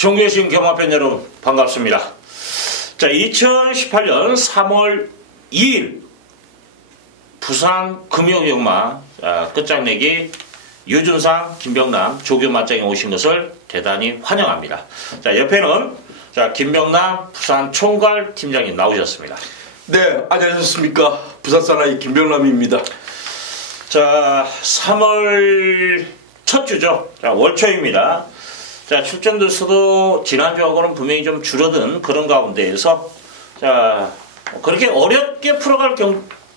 종교신 경마팬 여러분 반갑습니다. 자, 2018년 3월 2일 부산 금요경마 끝장내기 유준상, 김병남 조교 맞짱에 오신 것을 대단히 환영합니다. 자, 옆에는 김병남 부산 총괄 팀장님 나오셨습니다. 네, 안녕하셨습니까. 부산 사나이 김병남입니다. 자, 3월 첫 주죠. 자, 월초입니다. 자, 출전들 수도 지난주하고는 분명히 좀 줄어든 그런 가운데에서 자, 그렇게 어렵게 풀어갈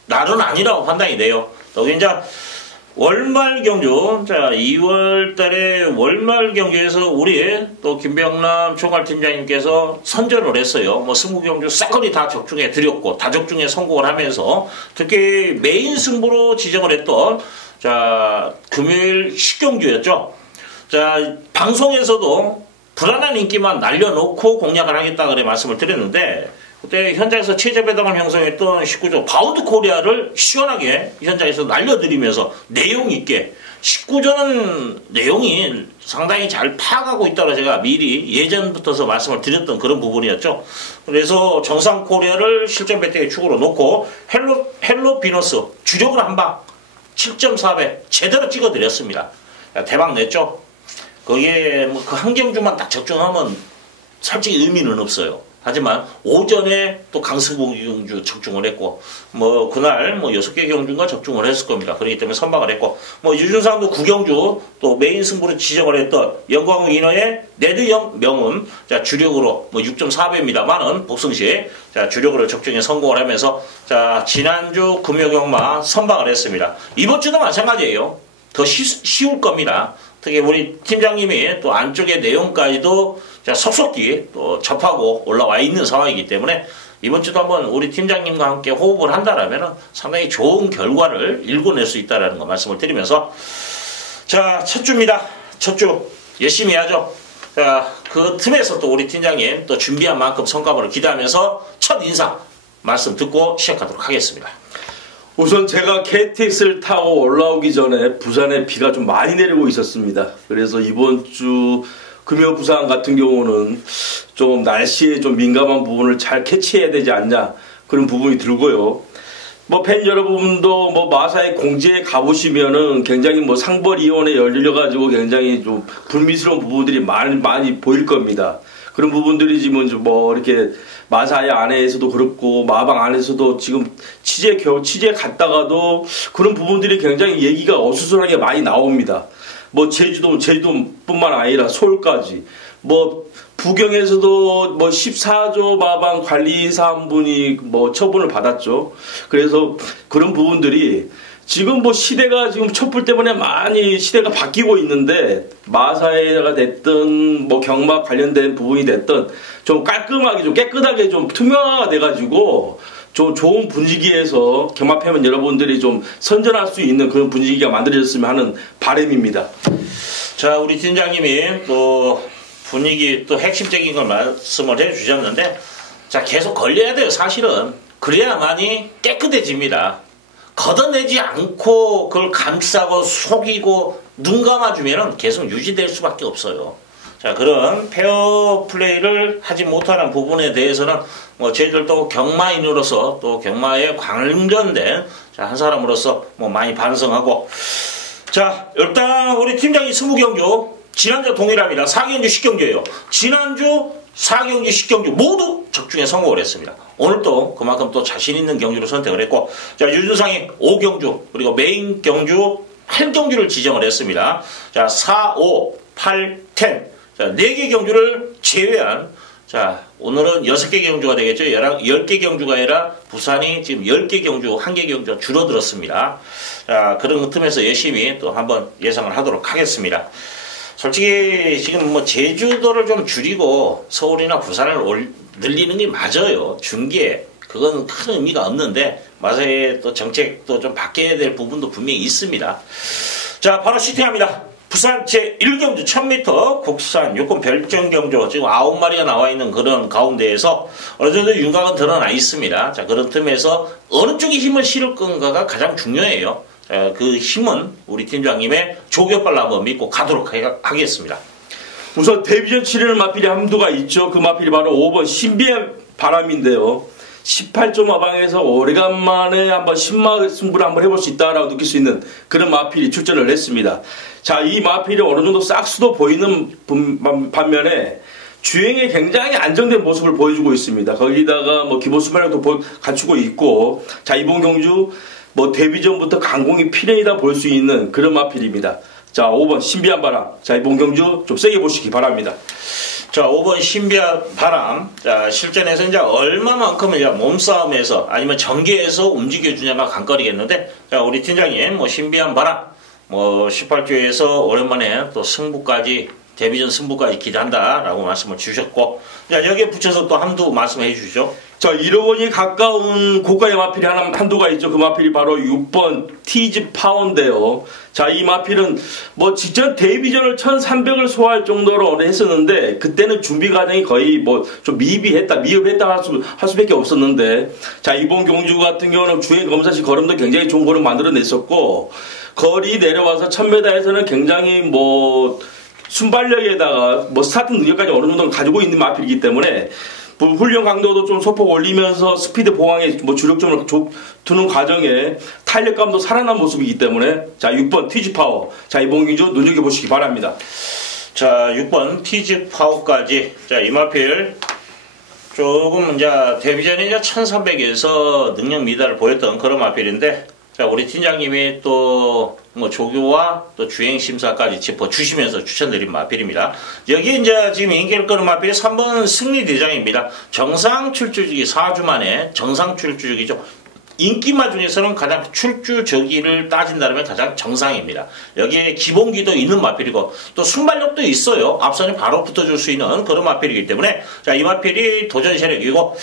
날은 아니라고 판단이 돼요. 또 이제 월말 경주, 자, 2월 달에 월말 경주에서 우리 또 김병남 총괄팀장님께서 선전을 했어요. 뭐 승부 경주 싹거리 다 적중해 드렸고, 다 적중에 성공을 하면서 특히 메인 승부로 지정을 했던 자, 금요일 10경주였죠. 자, 방송에서도 불안한 인기만 날려놓고 공략을 하겠다 그래 말씀을 드렸는데, 그때 현장에서 체제 배당을 형성했던 19조 바우드 코리아를 시원하게 현장에서 날려드리면서 내용 있게 19조는 내용이 상당히 잘 파악하고 있다고 제가 미리 예전부터서 말씀을 드렸던 그런 부분이었죠. 그래서 정상 코리아를 실전 배팅의 축으로 놓고 헬로 비너스 주력으로 한방 7.4배 제대로 찍어드렸습니다. 대박 냈죠. 거기에 뭐 그 한 경주만 딱 적중하면 솔직히 의미는 없어요. 하지만 오전에 또 강승부 경주 적중을 했고, 뭐 그날 뭐 6개 경주가 적중을 했을 겁니다. 그렇기 때문에 선박을 했고, 뭐 유준상도 9경주 또 메인 승부로 지정을 했던 영광우 인어의 레드영 명운, 자, 주력으로 뭐 6.4배입니다만은 복승시 자, 주력으로 적중에 성공을 하면서 자, 지난주 금요경마 선박을 했습니다. 이번 주도 마찬가지예요. 더 쉬울 겁니다. 특히 우리 팀장님이 또 안쪽의 내용까지도 속속히 또 접하고 올라와 있는 상황이기 때문에 이번 주도 한번 우리 팀장님과 함께 호흡을 한다라면 상당히 좋은 결과를 일궈낼 수 있다는 거 말씀을 드리면서 자, 첫 주입니다. 첫 주 열심히 해야죠. 자, 그 틈에서 또 우리 팀장님 또 준비한 만큼 성과물을 기대하면서 첫 인사 말씀 듣고 시작하도록 하겠습니다. 우선 제가 KTX를 타고 올라오기 전에 부산에 비가 좀 많이 내리고 있었습니다. 그래서 이번 주 금요 부산 같은 경우는 좀 날씨에 좀 민감한 부분을 잘 캐치해야 되지 않냐 그런 부분이 들고요. 뭐 팬 여러분도 뭐 마사의 공지에 가보시면은 굉장히 뭐 상벌이원에 열려가지고 굉장히 좀 불미스러운 부분들이 많이 보일 겁니다. 그런 부분들이 지금 뭐 이렇게 마사의 안에서도 그렇고 마방 안에서도 지금 취재 갔다가도 그런 부분들이 굉장히 얘기가 어수선하게 많이 나옵니다. 뭐 제주도뿐만 아니라 서울까지 뭐 부경에서도 뭐 14조 마방 관리사 한 분이 뭐 처분을 받았죠. 그래서 그런 부분들이 지금 뭐 시대가 지금 촛불 때문에 많이 시대가 바뀌고 있는데 마사회가 됐든 뭐 경마 관련된 부분이 됐든 좀 깔끔하게 좀 깨끗하게 좀 투명화가 돼가지고 좀 좋은 분위기에서 경마팬 여러분들이 좀 선전할 수 있는 그런 분위기가 만들어졌으면 하는 바람입니다. 자, 우리 팀장님이 또 분위기 또 핵심적인 걸 말씀을 해주셨는데 자, 계속 걸려야 돼요. 사실은 그래야만이 깨끗해집니다. 걷어내지 않고 그걸 감싸고 속이고 눈 감아주면 계속 유지될 수밖에 없어요. 자, 그런 페어 플레이를 하지 못하는 부분에 대해서는 뭐 저희들도 경마인으로서 또 경마에 관련된 한 사람으로서 뭐 많이 반성하고 자, 일단 우리 팀장이 승부경주 지난주 동일합니다. 4경주 10경주예요. 지난주 4경주 10경주 모두 적중에 성공을 했습니다. 오늘도 그만큼 또 자신 있는 경주를 선택을 했고 자, 유준상이 5경주 그리고 메인 경주 8경주를 지정을 했습니다. 자, 4, 5, 8, 10 자, 4개 경주를 제외한 자, 오늘은 6개 경주가 되겠죠. 10개 경주가 아니라 부산이 지금 10개 경주, 1개 경주가 줄어들었습니다. 자, 그런 틈에서 열심히 또 한번 예상을 하도록 하겠습니다. 솔직히 지금 뭐 제주도를 좀 줄이고 서울이나 부산을 늘리는 게 맞아요. 중계 그건 큰 의미가 없는데 마사의 또 정책도 좀 바뀌어야 될 부분도 분명히 있습니다. 자, 바로 시팅합니다. 부산 제1경주 1000m 국산 육군 별정경주 지금 9마리가 나와 있는 그런 가운데에서 어느 정도 윤곽은 드러나 있습니다. 자, 그런 틈에서 어느 쪽에 힘을 실을 건가가 가장 중요해요. 그 힘은 우리 팀장님의 조교빨로 한번 믿고 가도록 하겠습니다. 우선 데뷔전 치르는 마필이 한두가 있죠. 그 마필이 바로 5번 신비의 바람인데요. 18점 마방에서 오래간만에 한번 신마 승부를 한번 해볼 수 있다라고 느낄 수 있는 그런 마필이 출전을 했습니다. 자, 이 마필이 어느 정도 싹수도 보이는 반면에 주행에 굉장히 안정된 모습을 보여주고 있습니다. 거기다가 뭐 기본 수만력도 갖추고 있고, 자, 이번 경주 뭐 데뷔전부터 강공이 필연이다 볼 수 있는 그런 마필입니다. 자, 5번 신비한 바람. 자, 이번 경주 좀 세게 보시기 바랍니다. 자, 5번 신비한 바람. 자, 실전에서 이제 얼마만큼 이제 몸싸움에서 아니면 전개에서 움직여주냐가 관건이겠는데, 자, 우리 팀장님, 뭐 신비한 바람, 뭐 18조에서 오랜만에 또 승부까지, 데뷔전 승부까지 기대한다라고 말씀을 주셨고, 자, 여기에 붙여서 또 한두 말씀해 주시죠. 자, 1억 원이 가까운 고가의 마필이 한두가 있죠. 그 마필이 바로 6번 티즈 파워인데요. 자, 이 마필은 뭐 직전 데뷔전을 1300을 소화할 정도로 했었는데, 그때는 준비 과정이 거의 뭐 좀 미흡했다 할 수밖에 없었는데, 자, 이번 경주 같은 경우는 주행 검사시 걸음도 굉장히 좋은 걸음 만들어냈었고, 거리 내려와서 1000m에서는 굉장히 뭐 순발력에다가 뭐 스타트 능력까지 어느 정도 가지고 있는 마필이기 때문에 훈련 강도도 좀 소폭 올리면서 스피드 보강에 뭐 주력점을 두는 과정에 탄력감도 살아난 모습이기 때문에, 자, 6번 티즈 파워. 자, 이번 경주 눈여겨보시기 바랍니다. 자, 6번 티즈 파워까지. 자, 이 마필 조금 이제 데뷔전에 이제 1300에서 능력 미달을 보였던 그런 마필인데, 자, 우리 팀장님이 또 뭐 조교와 또 주행 심사까지 짚어주시면서 추천드린 마필입니다. 여기 이제 지금 인기를 끄는 마필이 3번 승리 대장입니다. 정상 출주주기 4주 만에 정상 출주주기죠. 인기마 중에서는 가장 출주저기를 따진다면 가장 정상입니다. 여기에 기본기도 있는 마필이고 또 순발력도 있어요. 앞선에 바로 붙어줄 수 있는 그런 마필이기 때문에, 자, 이 마필이 도전 세력이고,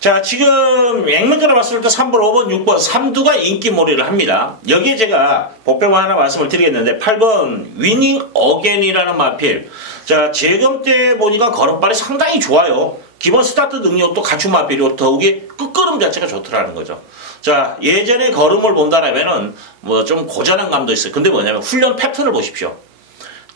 자, 지금 액면가로 봤을 때 3번, 5번, 6번 3두가 인기몰이를 합니다. 여기에 제가 복병만 하나 말씀을 드리겠는데, 8번 위닝 어게인이라는 마필. 자, 재검 때 보니까 걸음발이 상당히 좋아요. 기본 스타트 능력도 갖춘 마필이고 더욱이 끝걸음 자체가 좋더라는 거죠. 자, 예전에 걸음을 본다라면은 뭐 좀 고전한 감도 있어요. 근데 뭐냐면 훈련 패턴을 보십시오.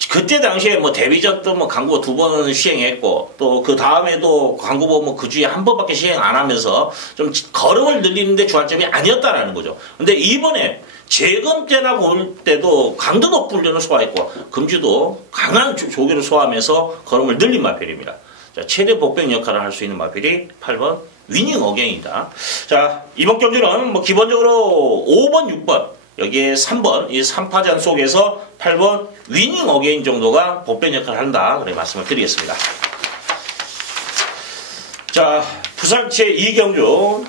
그때 당시에 뭐 데뷔전 또 뭐 강구 2번 시행했고, 또 그 다음에도 강구 뭐 그 주에 한 번밖에 시행 안 하면서 좀 걸음을 늘리는데 주안점이 아니었다라는 거죠. 근데 이번에 재검 때나 볼 때도 강도 높은 훈련을 소화했고, 금주도 강한 조교를 소화하면서 걸음을 늘린 마필입니다. 자, 최대 복병 역할을 할 수 있는 마필이 8번 위닝 어게인이다. 자, 이번 경주는 뭐 기본적으로 5번, 6번, 여기에 3번, 이 3파전 속에서 8번 위닝 어게인 정도가 복병 역할을 한다. 그래 말씀을 드리겠습니다. 자, 부산 제2경주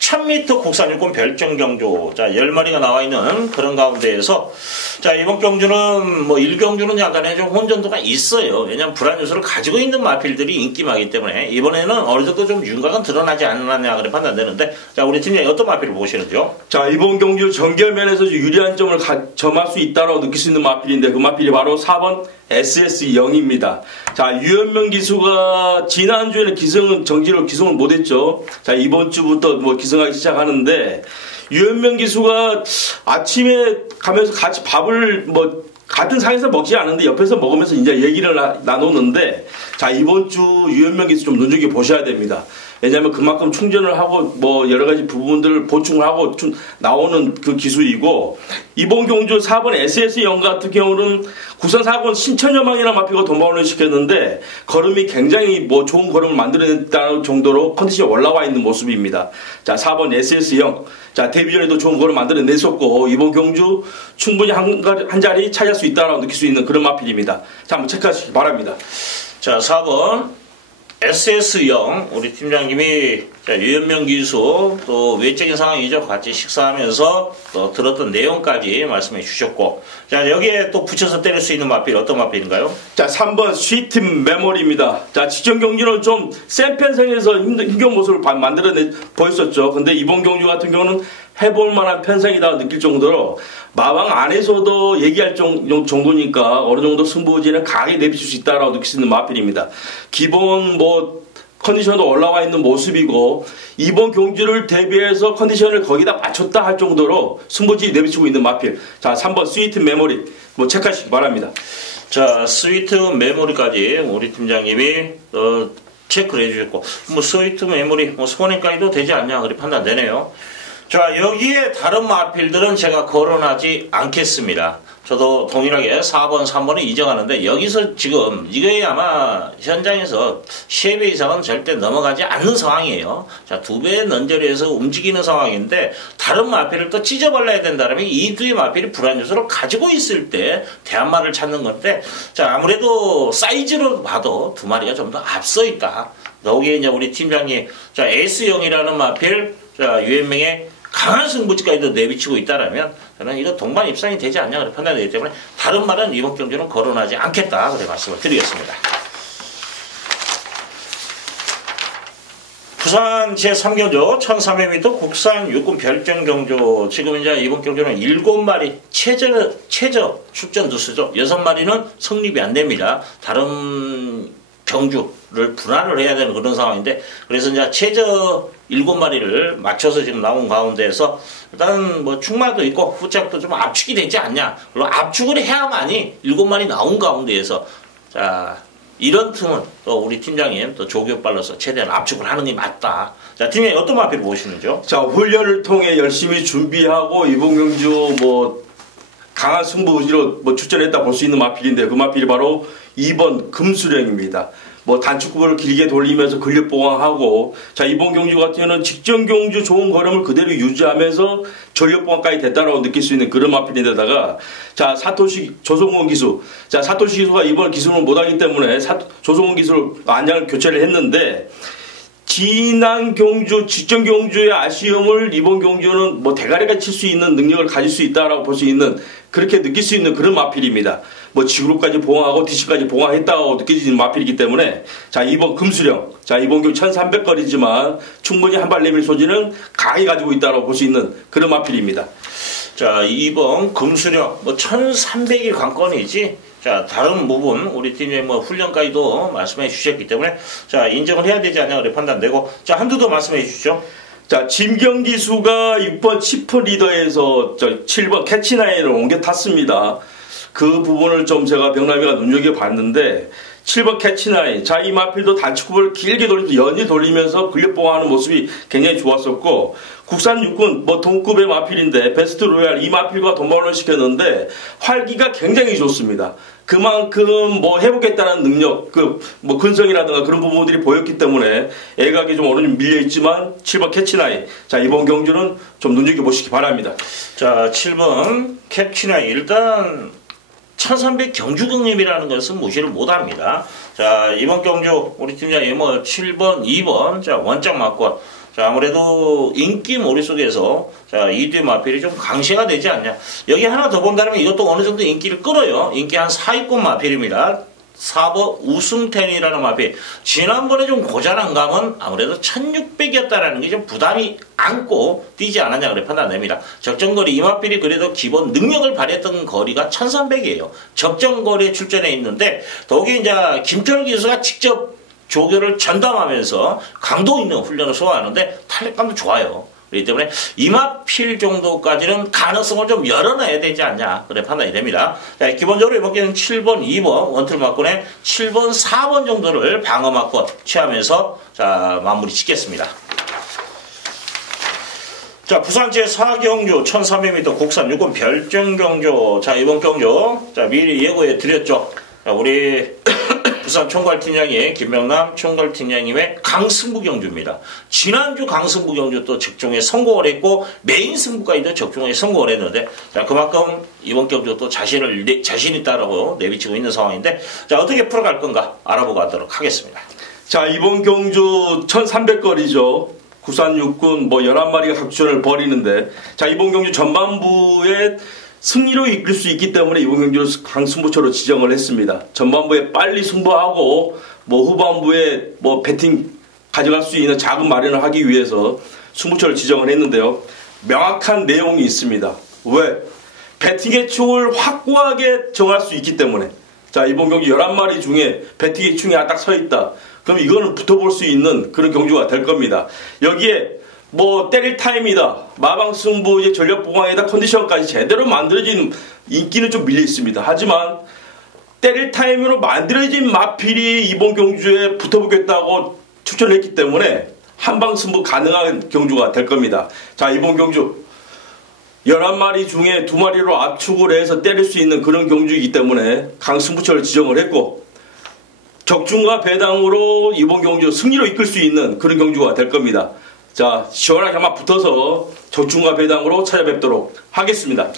1000m 국산유권 별정 경주. 자, 10마리가 나와 있는 그런 가운데에서, 자, 이번 경주는 뭐 1경주는 약간의 좀 혼전도가 있어요. 왜냐면 불안 요소를 가지고 있는 마필들이 인기마기 때문에 이번에는 어느 정도 좀 윤곽은 드러나지 않았냐 그래 판단되는데, 자, 우리 팀장이 어떤 마필을 보시는지요? 자, 이번 경주 전결면에서 유리한 점을 점할 수 있다고 느낄 수 있는 마필인데, 그 마필이 바로 4번 SS0입니다. 자, 유현명 기수가 지난주에는 기승을 못했죠. 자, 이번 주부터 뭐 기승하기 시작하는데, 유현명 기수가 아침에 가면서 같이 밥을 뭐 같은 상에서 먹지 않는데 옆에서 먹으면서 이제 얘기를 나누는데, 자, 이번 주 유현명 기수 좀 눈여겨 보셔야 됩니다. 왜냐하면 그만큼 충전을 하고 뭐 여러 가지 부분들을 보충을 하고 나오는 그 기술이고, 이번 경주 4번 SS0 같은 경우는 국산 4번 신천여망이라는 마필과 동반을 시켰는데 걸음이 굉장히 뭐 좋은 걸음을 만들어냈다는 정도로 컨디션이 올라와 있는 모습입니다. 자, 4번 SS0. 자, 데뷔전에도 좋은 걸음 만들어냈었고 이번 경주 충분히 한 자리 차지할 수 있다고 느낄 수 있는 그런 마필입니다. 자, 한번 체크하시기 바랍니다. 자, 4번 SS0 우리 팀장님이, 자, 유현명 기수 또 외적인 상황이죠. 같이 식사하면서 또 들었던 내용까지 말씀해 주셨고, 자, 여기에 또 붙여서 때릴 수 있는 마필 어떤 마필인가요? 자, 3번 스위트 메모리입니다. 자, 직전 경기는 좀 센 편성에서 힘겨운 모습을 보였었죠. 근데 이번 경주 같은 경우는 해볼 만한 편성이다 느낄 정도로 마방 안에서도 얘기할 정도니까 어느 정도 승부지는 강하게 내비칠 수 있다라고 느낄 수 있는 마필입니다. 기본 뭐 컨디션도 올라와 있는 모습이고 이번 경주를 대비해서 컨디션을 거기다 맞췄다 할 정도로 승부지 내비치고 있는 마필. 자, 3번 스위트 메모리 뭐 체크하시기 바랍니다. 자, 스위트 메모리까지 우리 팀장님이 체크를 해주셨고, 뭐 스위트 메모리, 뭐 손해까지도 되지 않냐 그렇게 판단되네요. 자, 여기에 다른 마필들은 제가 거론하지 않겠습니다. 저도 동일하게 4번, 3번을 인정하는데 여기서 지금 이거에 아마 현장에서 3배 이상은 절대 넘어가지 않는 상황이에요. 자, 2배 넌저리에서 움직이는 상황인데 다른 마필을 또 찢어발라야 된다면 이 두 마필이 불안 요소를 가지고 있을 때 대안말을 찾는 건데, 자, 아무래도 사이즈로 봐도 두 마리가 좀 더 앞서 있다. 여기에 이제 우리 팀장님, 자, S형이라는 마필, 자, 유엔명의 강한 승부지까지도 내비치고 있다라면 저는 이거 동반 입상이 되지 않냐 그렇게 판단되기 때문에 다른 말은 이번 경주는 거론하지 않겠다 그렇게 말씀을 드리겠습니다. 부산 제3경주 1300m 국산 육군 별정 경주, 지금 이제 이번 경주는 7마리 최저 출전 두수죠. 6마리는 성립이 안 됩니다. 다른 경주를 분할을 해야 되는 그런 상황인데, 그래서 이제 최저 7마리를 맞춰서 지금 나온 가운데에서 일단 뭐 충마도 있고 후짝도 좀 압축이 되지 않냐. 물론 압축을 해야만이 7마리 나온 가운데에서, 자, 이런 틈은 또 우리 팀장님 또 조교빨로서 최대한 압축을 하는 게 맞다. 자, 팀장님 어떤 마필을 보시는지요? 자, 훈련을 통해 열심히 준비하고 이번 경주 뭐 강한 승부 의지로 뭐 출전했다 볼 수 있는 마필인데, 그 마필이 바로 2번 금수령입니다. 뭐 단축구를 길게 돌리면서 근력 보강하고, 자, 이번 경주 같은 경우는 직전 경주 좋은 걸음을 그대로 유지하면서 전력 보강까지 됐다라고 느낄 수 있는 그런 마필인데다가, 자, 사토시 조성훈 기수, 자, 사토시 기수가 이번 기술을 못하기 때문에 조성훈 기수를 안장을 교체를 했는데, 지난 경주, 직전 경주의 아쉬움을 이번 경주는 뭐 대가리가 칠 수 있는 능력을 가질 수 있다라고 볼 수 있는, 그렇게 느낄 수 있는 그런 마필입니다. 뭐 지그룹까지 보강하고 DC까지 보강했다고 느껴지는 마필이기 때문에, 자, 이번 금수령, 자, 이번 경주 1300거리지만 충분히 한 발 내밀 소지는 강하게 가지고 있다고 볼 수 있는 그런 마필입니다. 자, 2번 금수령, 뭐 1300이 관건이지, 자, 다른 부분 우리 팀의 뭐 훈련까지도 말씀해 주셨기 때문에, 자, 인정을 해야 되지 않냐 그래 판단되고, 자, 한두 더 말씀해 주시죠. 자, 짐경기수가 6번 치프 리더에서 7번 캐치나인을 옮겨 탔습니다. 그 부분을 좀 제가 병남이가 눈여겨봤는데, 7번 캐치나인, 자, 이 마필도 단축구를 길게 돌리면서 연이 돌리면서 근력 보강하는 모습이 굉장히 좋았었고, 국산 육군 뭐 동급의 마필인데 베스트 로얄 이 마필과 동반을 시켰는데 활기가 굉장히 좋습니다. 그만큼 뭐 해보겠다는 능력, 그 뭐 근성이라든가 그런 부분들이 보였기 때문에 애각이 좀 어느 정도 밀려있지만 7번 캐치나인, 자, 이번 경주는 좀 눈여겨보시기 바랍니다. 자, 7번 캐치나인, 일단 1300 경주경림이라는 것은 무시를 못합니다. 자, 이번 경주 우리 팀장님 뭐 7번, 2번, 자, 원작 맞고, 자, 아무래도 인기 몰이 속에서, 자, 이두의 마필이 좀 강시가 되지 않냐. 여기 하나 더 본다면 이것도 어느 정도 인기를 끌어요. 인기 한 4위권 마필입니다. 4번 우승텐이라는 마필. 지난번에 좀 고전한 감은 아무래도 1600이었다라는 게 좀 부담이 안고 뛰지 않았냐 그래 판단됩니다. 적정거리 이 마필이 그래도 기본 능력을 발휘했던 거리가 1300이에요. 적정거리에 출전해 있는데, 거기 이제 김철 기수가 직접 조교를 전담하면서 강도 있는 훈련을 소화하는데 탄력감도 좋아요. 그렇기 때문에 이마필 정도까지는 가능성을 좀 열어놔야 되지 않냐 그래 판단이 됩니다. 자, 기본적으로 이번 경기는 7번, 2번 원툴 맞건에 7번, 4번 정도를 방어 맞건 취하면서, 자, 마무리 짓겠습니다. 자, 부산 제4경주 1300m 국산 육군 별정 경주, 자, 이번 경주, 자, 미리 예고해 드렸죠. 자, 우리 부산 총괄팀장님 김명남 총괄팀장님의 강승부 경주입니다. 지난주 강승부 경주 또 적중에 성공을 했고 메인 승부까지도 적중에 성공을 했는데, 자, 그만큼 이번 경주 또 자신 있다라고 내비치고 있는 상황인데, 자, 어떻게 풀어갈 건가 알아보고 가도록 하겠습니다. 자, 이번 경주 1300거리죠. 국산 육군 뭐 11마리가 각주전을 벌이는데, 자, 이번 경주 전반부에 승리로 이끌 수 있기 때문에 이번 경주를 강승부처로 지정을 했습니다. 전반부에 빨리 승부하고 뭐 후반부에 뭐 배팅 가져갈 수 있는 자금 마련을 하기 위해서 승부처를 지정을 했는데요. 명확한 내용이 있습니다. 왜? 배팅의 축을 확고하게 정할 수 있기 때문에. 자, 이번 경주 11마리 중에 배팅의 축이 딱 서 있다. 그럼 이거는 붙어볼 수 있는 그런 경주가 될 겁니다. 여기에 뭐 때릴 타임이다, 마방승부, 이제 전력 보강에다 컨디션까지 제대로 만들어진 인기는 좀 밀려 있습니다. 하지만 때릴 타임으로 만들어진 마필이 이번 경주에 붙어보겠다고 추천했기 때문에 한방 승부 가능한 경주가 될 겁니다. 자, 이번 경주 11마리 중에 2마리로 압축을 해서 때릴 수 있는 그런 경주이기 때문에 강승부처를 지정을 했고, 적중과 배당으로 이번 경주 승리로 이끌 수 있는 그런 경주가 될 겁니다. 자, 시원하게 한번 붙어서 적중과 배당으로 찾아뵙도록 하겠습니다.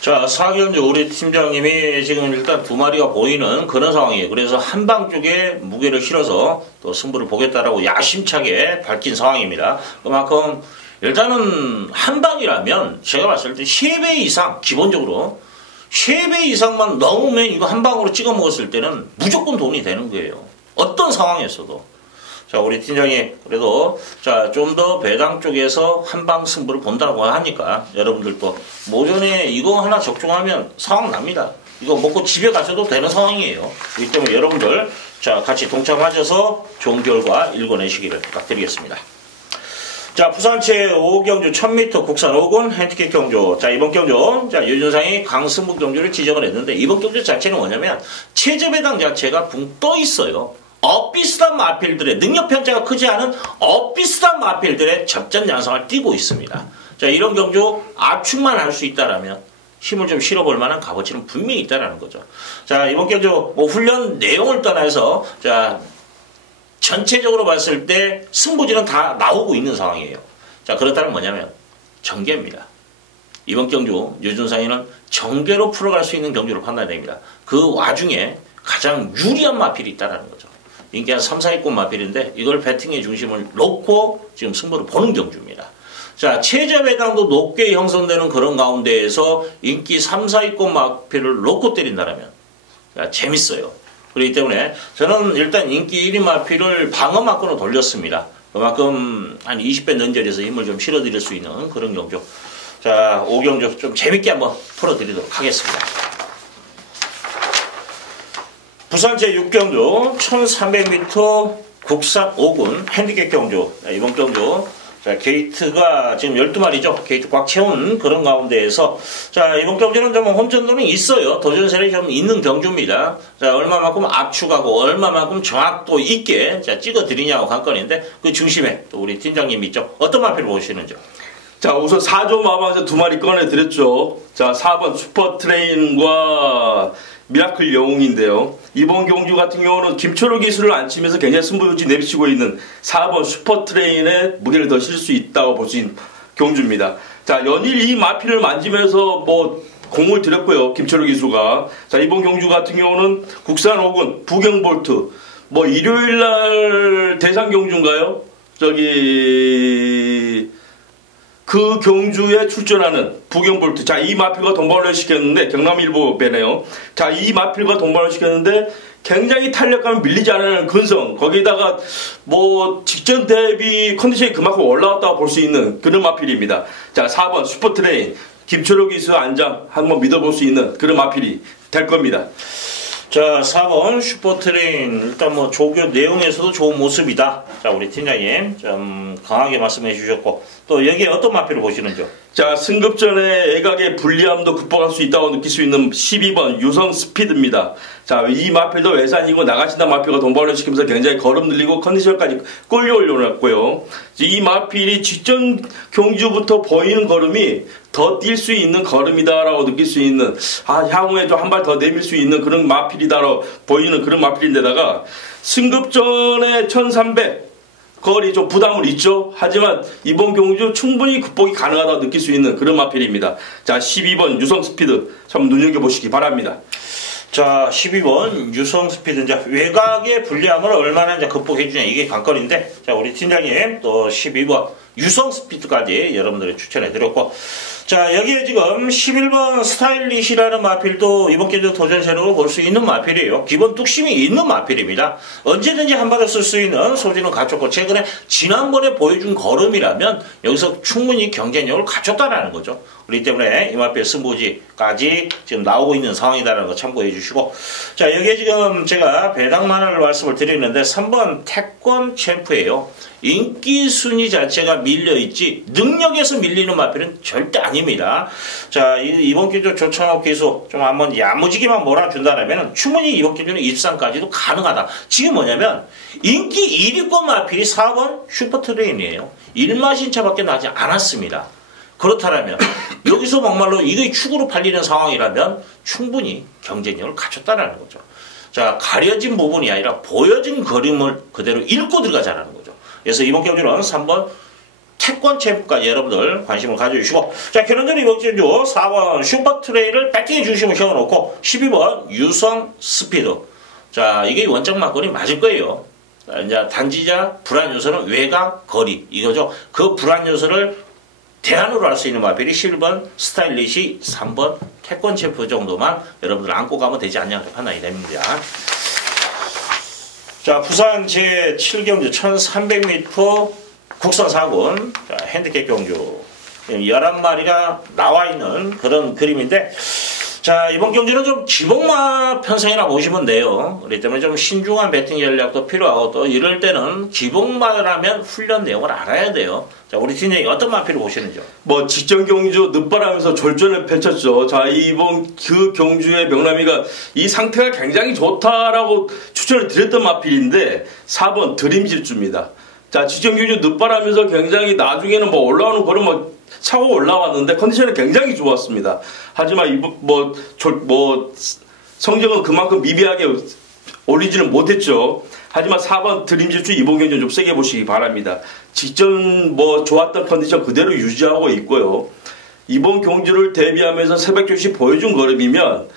자, 4경주 우리 팀장님이 지금 일단 2마리가 보이는 그런 상황이에요. 그래서 한방 쪽에 무게를 실어서 또 승부를 보겠다라고 야심차게 밝힌 상황입니다. 그만큼 일단은 한방이라면 제가 봤을 때 3배 이상, 기본적으로 3배 이상만 넘으면 이거 한방으로 찍어 먹었을 때는 무조건 돈이 되는 거예요. 어떤 상황에서도. 자, 우리 팀장이 그래도 자, 좀 더 배당 쪽에서 한방 승부를 본다고 하니까 여러분들도 모전에 이거 하나 적중하면 상황 납니다. 이거 먹고 집에 가셔도 되는 상황이에요. 그렇기 때문에 여러분들 자, 같이 동참하셔서 좋은 결과 읽어내시기를 부탁드리겠습니다. 자, 부산체 5경주 1000m 국산 5군 핸디캡 경주. 자, 이번 경주, 자, 유준상이 강승부 경주를 지정을 했는데, 이번 경주 자체는 뭐냐면, 최저 배당 자체가 붕 떠 있어요. 엇비슷한 마필들의, 능력 편차가 크지 않은 엇비슷한 마필들의 접전 양상을 띠고 있습니다. 자, 이런 경주 압축만 할 수 있다라면, 힘을 좀 실어볼 만한 값어치는 분명히 있다라는 거죠. 자, 이번 경주, 뭐, 훈련 내용을 떠나서, 자, 전체적으로 봤을 때 승부지는 다 나오고 있는 상황이에요. 자, 그렇다는 뭐냐면 정계입니다. 이번 경주 유준상이는 정계로 풀어갈 수 있는 경주를 판단됩니다. 그 와중에 가장 유리한 마필이 있다는 거죠. 인기 한 3, 4위권 마필인데 이걸 배팅의 중심을 놓고 지금 승부를 보는 경주입니다. 자, 최저 배당도 높게 형성되는 그런 가운데에서 인기 3, 4위권 마필을 놓고 때린다면 재밌어요. 그렇기 때문에 저는 일단 인기 1위 마필을 방어막으로 돌렸습니다. 그만큼 한 20배 는절에서 힘을 좀 실어드릴 수 있는 그런 경주. 자, 5경주 좀 재밌게 한번 풀어드리도록 하겠습니다. 부산제 6경주 1300m 국산 5군 핸디캡 경주. 자, 이번 경주 자, 게이트가 지금 12마리죠. 게이트 꽉 채운 그런 가운데에서 자, 이번 경주는 좀 홈전도는 있어요. 도전세력이 좀 있는 경주입니다. 자, 얼마만큼 압축하고 얼마만큼 정확도 있게 자, 찍어드리냐고 관건인데 그 중심에 또 우리 팀장님 있죠. 어떤 마필을 보시는지요? 자, 우선 4조 마방에서 2마리 꺼내드렸죠. 자, 4번 슈퍼트레인과 미라클 영웅인데요. 이번 경주 같은 경우는 김철호 기술을 안 치면서 굉장히 승부유지 내비치고 있는 4번 슈퍼트레인에 무게를 더 실을 수 있다고 볼 수 있는 경주입니다. 자, 연일 이 마필을 만지면서 뭐 공을 들였고요. 김철호 기수가. 자, 이번 경주 같은 경우는 국산 5군 부경볼트 뭐 일요일날 대상 경주인가요? 그 경주에 출전하는 부경볼트. 자, 이 마필과 동반을 시켰는데, 경남일보배네요. 자, 이 마필과 동반을 시켰는데, 굉장히 탄력감이 밀리지 않는 근성. 거기다가, 뭐, 직전 대비 컨디션이 그만큼 올라왔다고 볼 수 있는 그런 마필입니다. 자, 4번 슈퍼트레인. 김철호 기수 안장 한번 믿어볼 수 있는 그런 마필이 될 겁니다. 자, 4번 슈퍼트레인. 일단 뭐 조교 내용에서도 좋은 모습이다. 자, 우리 팀장님 좀 강하게 말씀해 주셨고 또 여기에 어떤 마필을 보시는지요? 자, 승급 전에 애각의 불리함도 극복할 수 있다고 느낄 수 있는 12번 유성 스피드입니다. 자, 이 마필도 외산이고 나가신다 마필과 동반을 시키면서 굉장히 걸음 늘리고 컨디션까지 끌려 올려놨고요. 이 마필이 직전 경주부터 보이는 걸음이 더 뛸 수 있는 걸음이다라고 느낄 수 있는, 향후에 좀 한 발 더 내밀 수 있는 그런 마필이다라고 보이는 그런 마필인데다가 승급 전에 1300 거리 좀 부담을 있죠. 하지만 이번 경주 충분히 극복이 가능하다고 느낄 수 있는 그런 마필입니다. 자, 12번 유성 스피드 참 눈여겨보시기 바랍니다. 자, 12번 유성 스피드. 이제 외곽의 불리함을 얼마나 이제 극복해주냐 이게 관건인데, 자, 우리 팀장님 또 12번 유성 스피드까지 여러분들이 추천해드렸고, 자, 여기에 지금 11번 스타일리시라는 마필도 이번 경주 도전세로 볼 수 있는 마필이에요. 기본 뚝심이 있는 마필입니다. 언제든지 한 발을 쓸 수 있는 소질은 갖췄고, 최근에 지난번에 보여준 걸음이라면 여기서 충분히 경쟁력을 갖췄다는 거죠. 그렇기 때문에 이 마필 승부지까지 지금 나오고 있는 상황이다라는 거 참고해 주시고, 자, 여기에 지금 제가 배당만을 말씀을 드리는데 3번 태권 챔프예요. 인기 순위 자체가 밀려있지 능력에서 밀리는 마필은 절대 아닙니다. 자, 이번 기조 조창욱 기수 좀 한번 야무지게만 몰아준다면 충분히 이번 기조는 입상까지도 가능하다. 지금 뭐냐면 인기 1위권 마필이 4번 슈퍼트레인이에요. 1마신차밖에 나지 않았습니다. 그렇다면 여기서 막말로 이게 축으로 팔리는 상황이라면 충분히 경쟁력을 갖췄다는 거죠. 자, 가려진 부분이 아니라 보여진 그림을 그대로 읽고 들어가자는 거죠. 그래서 이번 경주는 3번 태권 챔프까지 여러분들 관심을 가져주시고, 자, 결론적으로 이번 경주 4번 슈퍼트레이를 배팅에 중심을 세워놓고 12번 유성 스피드. 자, 이게 원적 만권이 맞을 거예요. 이제 단지자 불안 요소는 외곽 거리 이거죠. 그 불안 요소를 대안으로 할 수 있는 마필이 11번 스타일리시, 3번 태권 챔프 정도만 여러분들 안고 가면 되지 않냐 판단이 됩니다. 자, 부산 제7경주 1300m 국선 4군 핸디캡 경주 11마리가 나와 있는 그런 그림인데, 자, 이번 경주는 좀 기복마 편성이라 보시면 돼요. 그렇기 때문에 좀 신중한 배팅 전략도 필요하고, 또 이럴 때는 기복마라면 훈련 내용을 알아야 돼요. 자, 우리 팀장님 어떤 마필을 보시는지요? 뭐 직전 경주 늦바람에서 졸전을 펼쳤죠. 자, 이번 그 경주의 명남이가 이 상태가 굉장히 좋다라고 추천을 드렸던 마필인데 4번 드림질주입니다. 자, 직전 경주 늦바람에서 굉장히 나중에는 뭐 올라오는 거는 뭐 차고 올라왔는데 컨디션이 굉장히 좋았습니다. 하지만 이번 성적은 그만큼 미비하게 올리지는 못했죠. 하지만 4번 드림질주 이번 경주 좀 세게 보시기 바랍니다. 직전 좋았던 컨디션 그대로 유지하고 있고요. 이번 경주를 대비하면서 새벽 2시 보여준 걸음이면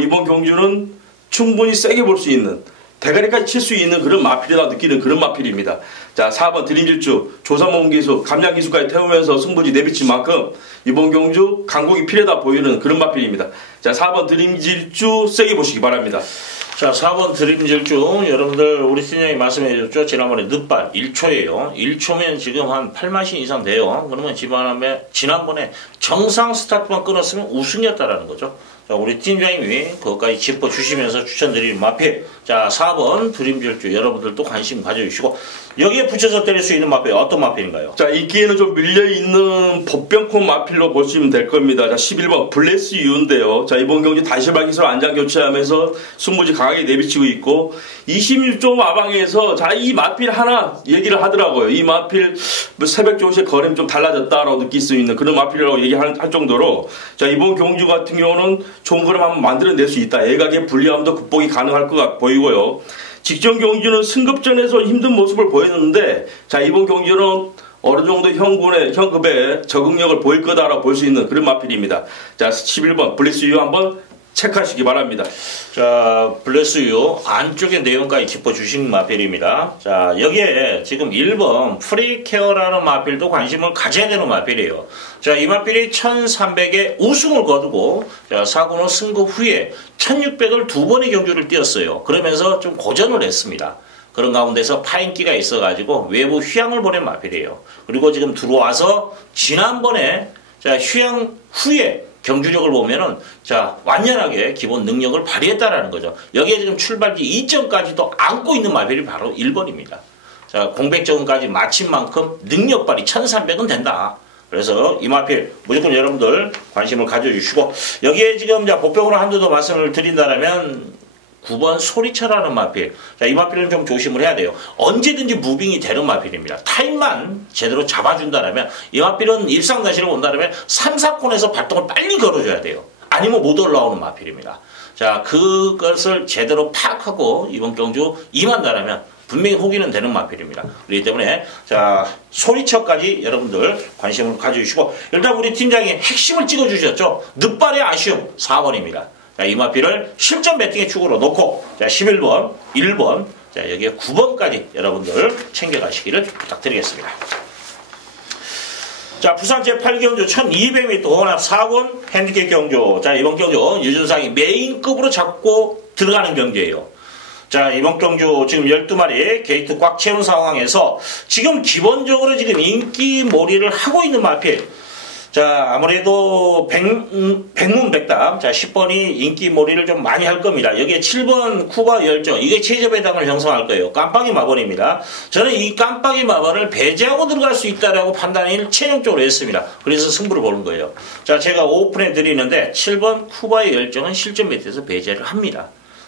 이번 경주는 충분히 세게 볼 수 있는, 대가리까지 칠 수 있는 그런 마필이다 느끼는 그런 마필입니다. 자, 4번 드림질주 조삼몸 기수, 감량 기수까지 태우면서 승부지 내비친 만큼 이번 경주 강국이 필요하다 보이는 그런 마필입니다. 자, 4번 드림질주 세게 보시기 바랍니다. 자, 4번 드림질주 여러분들 우리 팀장이 말씀해 줬죠. 지난번에 늦발 1초예요. 1초면 지금 한 8마신 이상 돼요. 그러면 지난번에 정상 스타트만 끊었으면 우승이었다라는 거죠. 자, 우리 팀장님이 그것까지 짚어주시면서 추천드리는 마필. 자, 4번 드림질주 여러분들도 관심 가져주시고, 여기에 붙여서 때릴 수 있는 마필 어떤 마필인가요? 자, 인기에는 좀 밀려있는 복병콘 마필로 보시면 될 겁니다. 자, 11번 블레스 유인데요. 자, 이번 경기 다시 발기술 안장 교체하면서 승부지 강하게 내비치고 있고, 26조 마방에서 자, 이 마필 하나 얘기를 하더라고요. 이 마필 새벽 조시에 거림이 좀 달라졌다라고 느낄 수 있는 그런 마필이라고 얘기할 정도로, 자, 이번 경주 같은 경우는 좋은 그림 한번 만들어낼 수 있다. 애각의 불리함도 극복이 가능할 것 보이고요. 직전 경주는 승급전에서 힘든 모습을 보였는데, 자, 이번 경주는 어느 정도 현급의 적응력을 보일 거다라고 볼 수 있는 그런 마필입니다. 자, 11번 블레스유 한번 체크하시기 바랍니다. 자, 블레스유 안쪽의 내용까지 짚어주신 마필입니다. 자, 여기에 지금 1번 프리케어라는 마필도 관심을 가져야 되는 마필이에요. 자, 이 마필이 1300에 우승을 거두고, 자, 사고는 승급 후에 1600을 두 번의 경주를 뛰었어요. 그러면서 좀 고전을 했습니다. 그런 가운데서 파인기가 있어가지고 외부 휴양을 보낸 마필이에요. 그리고 지금 들어와서 지난번에 자, 휴양 후에 경주력을 보면은, 자, 완연하게 기본 능력을 발휘했다라는 거죠. 여기에 지금 출발지 2점까지도 안고 있는 마필이 바로 1번입니다. 자, 공백점까지 마친 만큼 능력 발휘 1300은 된다. 그래서 이 마필 무조건 여러분들 관심을 가져주시고, 여기에 지금 복병으로 한두 더 말씀을 드린다면 9번 소리쳐라는 마필. 자, 이 마필은 좀 조심을 해야 돼요. 언제든지 무빙이 되는 마필입니다. 타임만 제대로 잡아준다면, 이 마필은 일상다시를 온다면 3, 4콘에서 발동을 빨리 걸어줘야 돼요. 아니면 못 올라오는 마필입니다. 자, 그것을 제대로 파악하고 이번 경주 임한다면 분명히 호기는 되는 마필입니다. 그렇기 때문에 자, 소리쳐까지 여러분들 관심을 가져주시고, 일단 우리 팀장이 핵심을 찍어주셨죠. 늦발의 아쉬움 4번입니다. 자, 이 마필을 실전 배팅의 축으로 놓고, 자, 11번, 1번, 자, 여기에 9번까지 여러분들 챙겨가시기를 부탁드리겠습니다. 자, 부산 제8경주 1200m 혼합 4군 핸디캡 경주. 자, 이번 경주 유준상이 메인급으로 잡고 들어가는 경주예요. 자, 이번 경주 지금 12마리 게이트 꽉 채운 상황에서 지금 기본적으로 지금 인기 몰이를 하고 있는 마필. 자, 아무래도 백문백답. 자, 10번이 인기몰이를 좀 많이 할 겁니다. 여기에 7번 쿠바 열정. 이게 최저배당을 형성할 거예요. 깜빡이 마번입니다. 저는 이 깜빡이 마번을 배제하고 들어갈 수 있다라고 판단을 최종적으로 했습니다. 그래서 승부를 보는 거예요. 자, 제가 오픈해 드리는데 7번 쿠바의 열정은 실전 매트에서 배제를 합니다.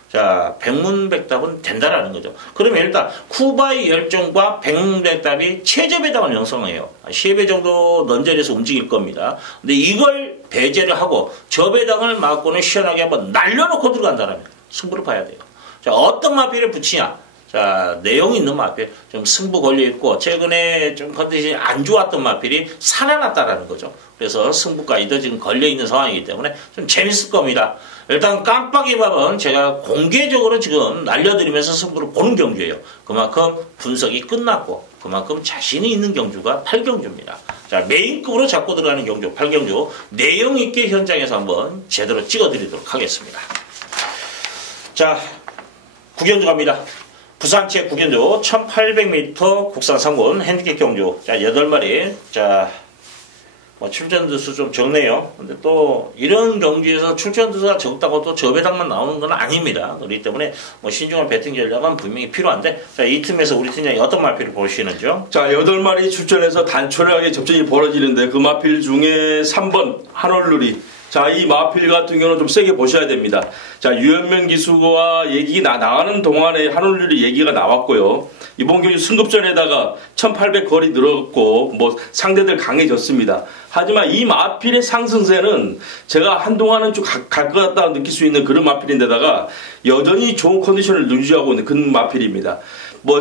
자, 백문백답은 된다라는 거죠. 그러면 일단 쿠바의 열정과 백문백답이 최저배당을 형성해요. 10배 정도 넌절해서 움직일 겁니다. 근데 이걸 배제를 하고 저배당을 막고는 시원하게 한번 날려놓고 들어간다면 승부를 봐야 돼요. 자, 어떤 마필을 붙이냐? 자, 내용 있는 마필, 좀 승부 걸려있고 최근에 좀 컨디션이 안 좋았던 마필이 살아났다라는 거죠. 그래서 승부까지도 지금 걸려있는 상황이기 때문에 좀 재밌을 겁니다. 일단 깜빡이 밥은 제가 공개적으로 지금 날려드리면서 승부를 보는 경주예요. 그만큼 분석이 끝났고 그만큼 자신이 있는 경주가 8경주입니다. 자, 메인급으로 잡고 들어가는 경주 8경주 내용 있게 현장에서 한번 제대로 찍어드리도록 하겠습니다. 자, 9경주 갑니다. 부산체 9경주 1800m 국산 3군 핸디캡 경주. 자, 8마리. 자, 출전 두수 좀 적네요. 근데 또 이런 경기에서 출전 두수가 적다고 또 저배당만 나오는 건 아닙니다. 그렇기 때문에 신중한 배팅 전략은 분명히 필요한데, 자, 이 틈에서 우리 팀장이 어떤 마필을 보시는지요? 자, 8마리 출전해서 단촐하게 접전이 벌어지는데 그 마필 중에 3번 한올누리. 자, 이 마필 같은 경우는 좀 세게 보셔야 됩니다. 자, 유현명 기수와 얘기 나가는 동안에 한올누리 얘기가 나왔고요. 이번 경기 승급전에다가 1800 거리 늘었고 상대들 강해졌습니다. 하지만 이 마필의 상승세는 제가 한동안은 좀 갈 것 같다 느낄 수 있는 그런 마필인데다가 여전히 좋은 컨디션을 유지하고 있는 그런 마필입니다.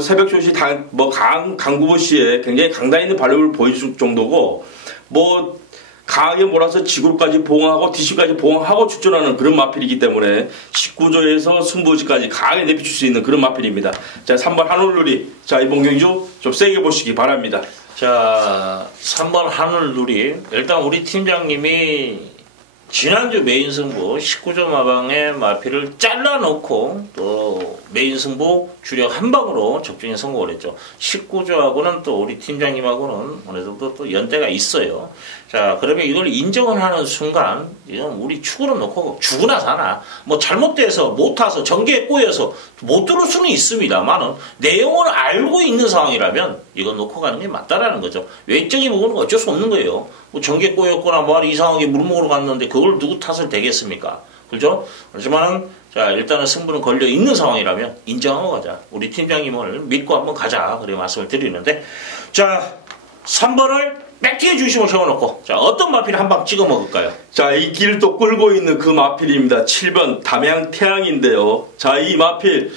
새벽 조시 강구보 시에 굉장히 강단 있는 발력을 보여줄 정도고 강하게 몰아서 지구까지 보강하고 DC까지 보강하고 출전하는 그런 마필이기 때문에 19조에서 승부지까지 강하게 내비칠 수 있는 그런 마필입니다. 자, 3번 한올누리. 자, 이번 경주 좀 세게 보시기 바랍니다. 자, 3번 한올누리. 일단 우리 팀장님이 지난주 메인 승부 19조 마방의 마필을 잘라놓고 또 메인 승부 주력 한 방으로 적중에 성공을 했죠. 19조하고는 또 우리 팀장님하고는 어느 정도 또 연대가 있어요. 자, 그러면 이걸 인정을 하는 순간 이건 우리 축으로 놓고 죽으나 사나 잘못돼서 못 타서 전개에 꼬여서 못 들을 수는 있습니다만은 내용을 알고 있는 상황이라면 이건 놓고 가는 게 맞다라는 거죠. 외적인 부분은 어쩔 수 없는 거예요. 전개 꼬였거나 이상하게 물먹으러 갔는데 그걸 누구 탓을 대겠습니까? 그죠? 그렇지만은 자, 일단은 승부는 걸려 있는 상황이라면 인정하고 가자. 우리 팀장님을 믿고 한번 가자. 그래 말씀을 드리는데, 자, 3번을 백티에 중심으로 세워놓고, 자, 어떤 마필을 한 방 찍어 먹을까요? 자, 이 길을 또 끌고 있는 그 마필입니다. 7번 담양태양인데요. 자, 이 마필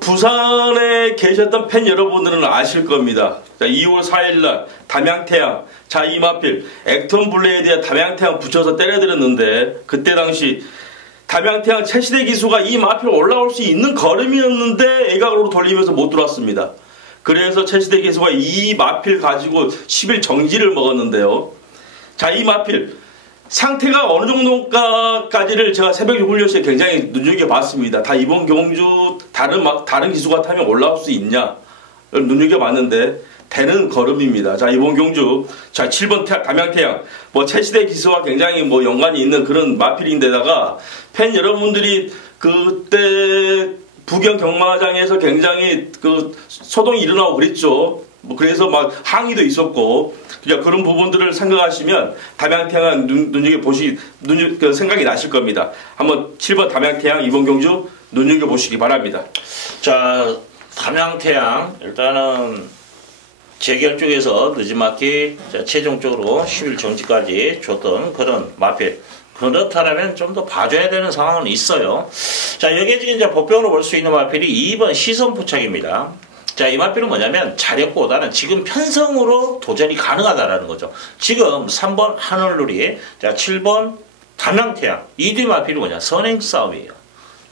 부산에 계셨던 팬 여러분들은 아실 겁니다. 자, 2월 4일날 담양태양. 자, 이 마필 액턴 블레이드에 담양태양 붙여서 때려드렸는데 그때 당시 담양태양 최시대 기수가 이 마필 올라올 수 있는 걸음이었는데 애각으로 돌리면서 못 들어왔습니다. 그래서 최시대 기수가 이 마필 가지고 10일 정지를 먹었는데요. 자, 이 마필 상태가 어느 정도까지를 제가 새벽 훈련시에 굉장히 눈여겨봤습니다. 다 이번 경주 다른 기수가 타면 올라올 수 있냐 눈여겨봤는데 되는 걸음입니다. 자, 이번 경주 자 7번 담양태양 최시대 기수와 굉장히 연관이 있는 그런 마필인데다가 팬 여러분들이 그때 부경 경마장에서 굉장히 소동이 일어나고 그랬죠. 그래서 항의도 있었고 그런 부분들을 생각하시면 담양태양 눈여겨보시 생각이 나실 겁니다. 한번 7번 담양태양 이번 경주 눈여겨보시기 바랍니다. 자, 담양태양 일단은 재결 쪽에서 늦지막히 최종적으로 10일 정지까지 줬던 그런 마필. 그렇다면 좀 더 봐줘야 되는 상황은 있어요. 자, 여기에 지금 이제 복병으로 볼 수 있는 마필이 2번 시선포착입니다. 자, 이 마필은 뭐냐면 자력보다는 지금 편성으로 도전이 가능하다라는 거죠. 지금 3번 한올누리, 자, 7번 담양태양. 이 두 마필이 뭐냐? 선행 싸움이에요.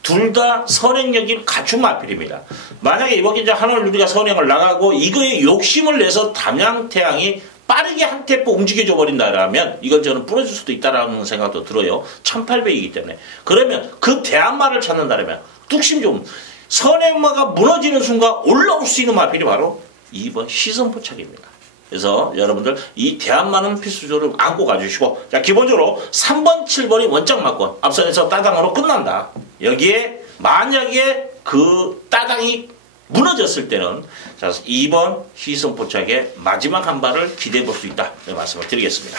둘 다 선행력이 갖춘 마필입니다. 만약에 이번 이제 한올누리가 선행을 나가고 이거에 욕심을 내서 담양태양이 빠르게 한 템포 움직여줘 버린다라면 이건 저는 부러질 수도 있다라는 생각도 들어요. 1800이기 때문에. 그러면 그 대안마를 찾는다면 뚝심 좀 선행마가 무너지는 순간 올라올 수 있는 마필이 바로 2번 시선포착입니다. 그래서 여러분들 이 대안만은 필수적으로 안고 가주시고, 자, 기본적으로 3번, 7번이 원장 맞건 앞선에서 따당으로 끝난다. 여기에 만약에 그 따당이 무너졌을 때는 자, 2번 희승포착의 마지막 한 발을 기대해 볼 수 있다. 이 말씀을 드리겠습니다.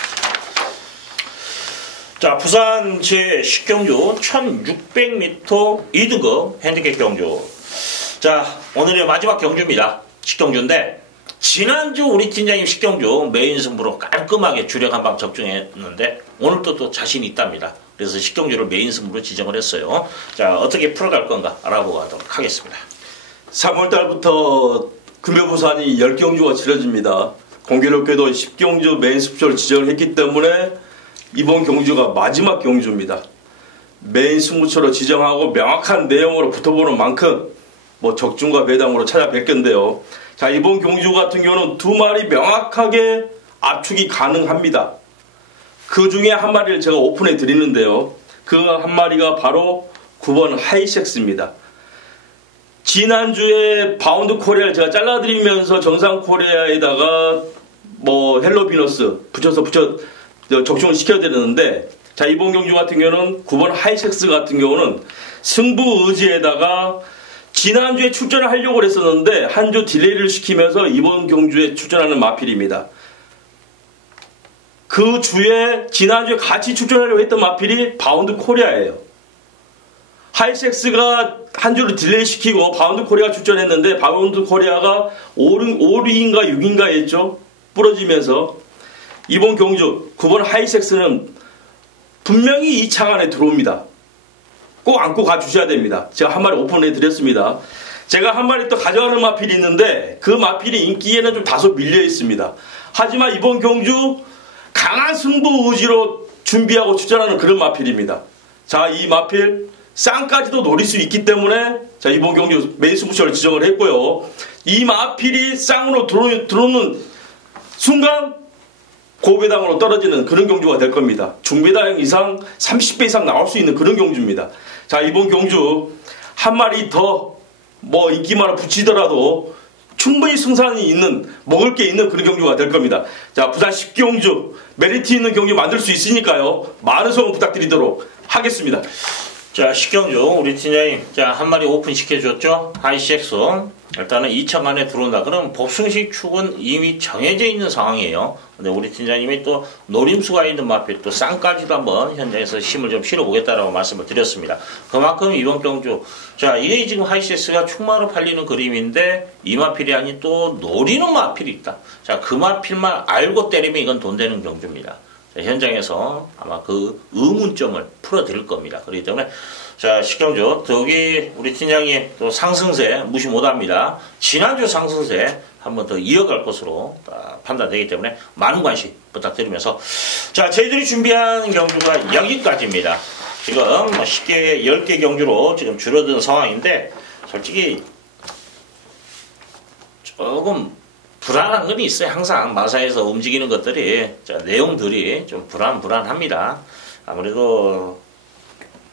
자, 부산 제10경주 1600m 2등급 핸디캡 경주. 자, 오늘의 마지막 경주입니다. 10경주인데 지난주 우리 팀장님 10경주 메인 승부로 깔끔하게 주력 한 방 적중했는데 오늘도 또 자신이 있답니다. 그래서 10경주를 메인 승부로 지정을 했어요. 자, 어떻게 풀어갈 건가 알아보고 가도록 하겠습니다. 3월달부터 금요부산이 10경주가 치러집니다. 공교롭게도 10경주 메인 승부를 지정을 했기 때문에 이번 경주가 마지막 경주입니다. 메인 승부처로 지정하고 명확한 내용으로 붙어보는 만큼 뭐 적중과 배당으로 찾아뵐 건데요. 자, 이번 경주 같은 경우는 두 마리 명확하게 압축이 가능합니다. 그 중에 한 마리를 제가 오픈해 드리는데요. 그 한 마리가 바로 9번 하이섹스입니다. 지난주에 바운드 코리아를 제가 잘라드리면서 정상 코리아에다가 뭐 헬로 비너스 붙여서 적중을 시켜야 되는데, 자, 이번 경주 같은 경우는 9번 하이섹스 같은 경우는 승부 의지에다가 지난주에 출전을 하려고 했었는데 한 주 딜레이를 시키면서 이번 경주에 출전하는 마필입니다. 그 주에 지난주에 같이 출전하려고 했던 마필이 바운드 코리아예요. 하이섹스가 한 주를 딜레이 시키고 바운드 코리아가 출전했는데 바운드 코리아가 5위인가 6위인가 했죠. 부러지면서 이번 경주 9번 하이섹스는 분명히 이 창 안에 들어옵니다. 꼭 안고 가주셔야 됩니다. 제가 한 마리 오픈해 드렸습니다. 제가 한 마리 또 가져가는 마필이 있는데 그 마필이 인기에는 좀 다소 밀려 있습니다. 하지만 이번 경주 강한 승부 의지로 준비하고 출전하는 그런 마필입니다. 자, 이 마필 쌍까지도 노릴 수 있기 때문에 자, 이번 경주 메인 승부처를 지정을 했고요. 이 마필이 쌍으로 들어오는 순간 고배당으로 떨어지는 그런 경주가 될 겁니다. 중배당 이상 30배 이상 나올 수 있는 그런 경주입니다. 자, 이번 경주 한 마리 더 뭐 인기만을 붙이더라도 충분히 승산이 있는, 먹을 게 있는 그런 경주가 될 겁니다. 자, 부산 10경주 메리트 있는 경주 만들 수 있으니까요. 많은 소원 부탁드리도록 하겠습니다. 자, 10경주 우리 팀장님 자, 한 마리 오픈 시켜줬죠. 하이섹스 일단은 2천 안에 들어온다. 그럼 복승식 축은 이미 정해져 있는 상황이에요. 근데 우리 팀장님이 또 노림수가 있는 마필 또 쌍까지도 한번 현장에서 힘을 좀 실어보겠다라고 말씀을 드렸습니다. 그만큼 이번 경주 자, 이게 지금 하이섹스가 충마로 팔리는 그림인데 이 마필이 아닌 또 노리는 마필이 있다. 자, 그 마필만 알고 때리면 이건 돈 되는 경주입니다. 자, 현장에서 아마 그 의문점을 풀어드릴 겁니다. 그렇기 때문에 자, 10경주 더욱이 우리 팀장님 또 상승세 무시 못합니다. 지난주 상승세 한번 더 이어갈 것으로 판단되기 때문에 많은 관심 부탁드리면서 자, 저희들이 준비한 경주가 여기까지입니다. 지금 쉽게 10개 경주로 지금 줄어든 상황인데 솔직히 조금 불안한 건 있어요. 항상 마사에서 움직이는 것들이 자, 내용들이 좀 불안합니다. 아무래도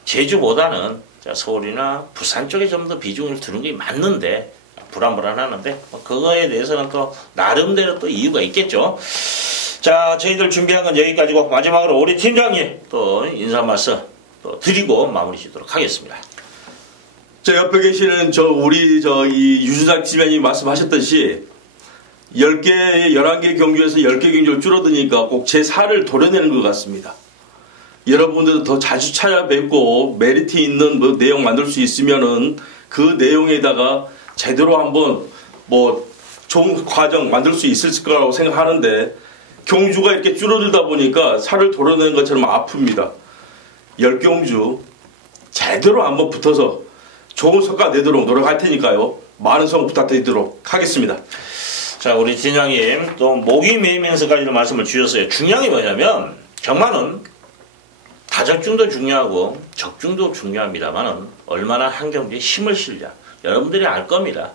제주보다는 자, 서울이나 부산 쪽에 좀 더 비중을 두는 게 맞는데 불안하는데 그거에 대해서는 또 나름대로 또 이유가 있겠죠. 자, 저희들 준비한 건 여기까지고 마지막으로 우리 팀장님 또 인사 말씀 또 드리고 마무리 짓도록 하겠습니다. 저 옆에 계시는 이 유주장 팀장님 말씀하셨듯이 10개, 11개 경주에서 10개 경주를 줄어드니까 꼭 제 살을 도려내는 것 같습니다. 여러분들도 더 자주 찾아뵙고 메리트 있는 뭐 내용 만들 수 있으면은 그 내용에다가 제대로 한번 뭐 좋은 과정 만들 수 있을 거라고 생각하는데 경주가 이렇게 줄어들다 보니까 살을 도려내는 것처럼 아픕니다. 10경주 제대로 한번 붙어서 좋은 성과 내도록 노력할 테니까요. 많은 성원 부탁드리도록 하겠습니다. 자, 우리 팀장님 또 모기 메이면서까지도 말씀을 주셨어요. 중요한 게 뭐냐면 경마는 다적중도 중요하고 적중도 중요합니다만은 얼마나 한 경주에 힘을 실냐 여러분들이 알 겁니다.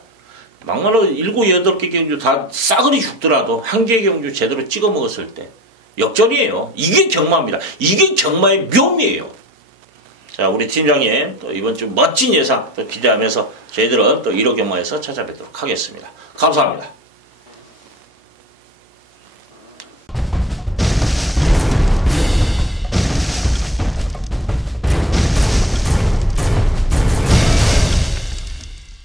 막말로 7, 8개 경주 다 싸그리 죽더라도 한 개 경주 제대로 찍어 먹었을 때 역전이에요. 이게 경마입니다. 이게 경마의 묘미예요. 자, 우리 팀장님 또 이번 주 멋진 예상 또 기대하면서 저희들은 또 1호 경마에서 찾아뵙도록 하겠습니다. 감사합니다.